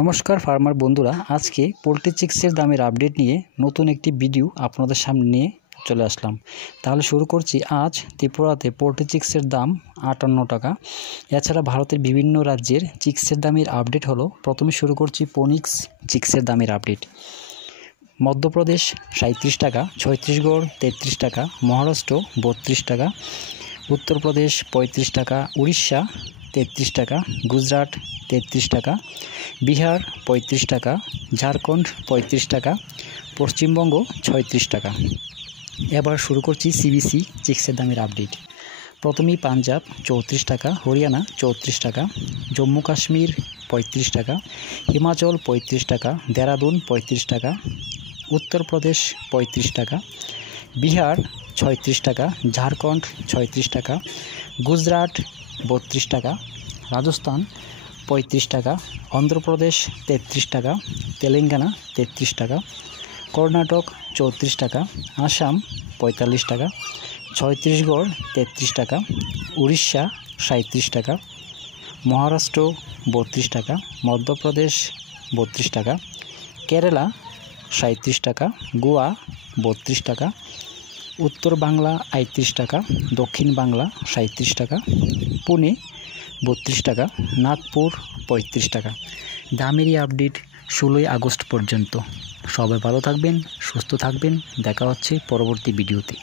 নমস্কার ফার্মার বন্ধুরা, আজকে পোলট্রি চিক্সের দামের আপডেট নিয়ে নতুন একটি ভিডিও আপনাদের সামনে নিয়ে চলে আসলাম। তাহলে শুরু করছি। আজ ত্রিপুরাতে পোলট্রি চিক্সের দাম 58 টাকা। এছাড়া ভারতের বিভিন্ন রাজ্যের চিক্সের দামের আপডেট হলো। প্রথমে শুরু করছি ফোনিক্স চিক্সের দামের আপডেট। মধ্যপ্রদেশ 37 টাকা, ছত্তিশগড় 33 টাকা, মহারাষ্ট্র 32 টাকা, উত্তরপ্রদেশ 35 টাকা, উড়িষ্যা 33 টাকা, গুজরাট 33 টাকা, বিহার 35 টাকা, ঝাড়খণ্ড 35 টাকা, পশ্চিমবঙ্গ 36 টাকা। এবার শুরু করছি সিবিসি চিক্সের দামের আপডেট। প্রথমেই পাঞ্জাব 34 টাকা, হরিয়ানা 34 টাকা, জম্মু কাশ্মীর 35 টাকা, হিমাচল 35 টাকা, দেরাদুন 35 টাকা, উত্তরপ্রদেশ 35 টাকা, বিহার 36 টাকা, ঝাড়খণ্ড 36 টাকা, গুজরাট 32 টাকা, রাজস্থান 35 টাকা, অন্ধ্রপ্রদেশ 33 টাকা, তেলেঙ্গানা 33 টাকা, কর্ণাটক 34 টাকা, আসাম 45 টাকা, ছত্তিশগড় 33 টাকা, উড়িষ্যা 37 টাকা, মহারাষ্ট্র 32 টাকা, মধ্যপ্রদেশ 32 টাকা, কেরালা 37 টাকা, গোয়া 32 টাকা, উত্তর বাংলা 38 টাকা, দক্ষিণ বাংলা 37 টাকা, পুনে 32 টাকা, নাগপুর 35 টাকা। দামেরই আপডেট 16 আগস্ট পর্যন্ত। সবাই ভালো থাকবেন, সুস্থ থাকবেন। দেখা হচ্ছে পরবর্তী ভিডিওতে।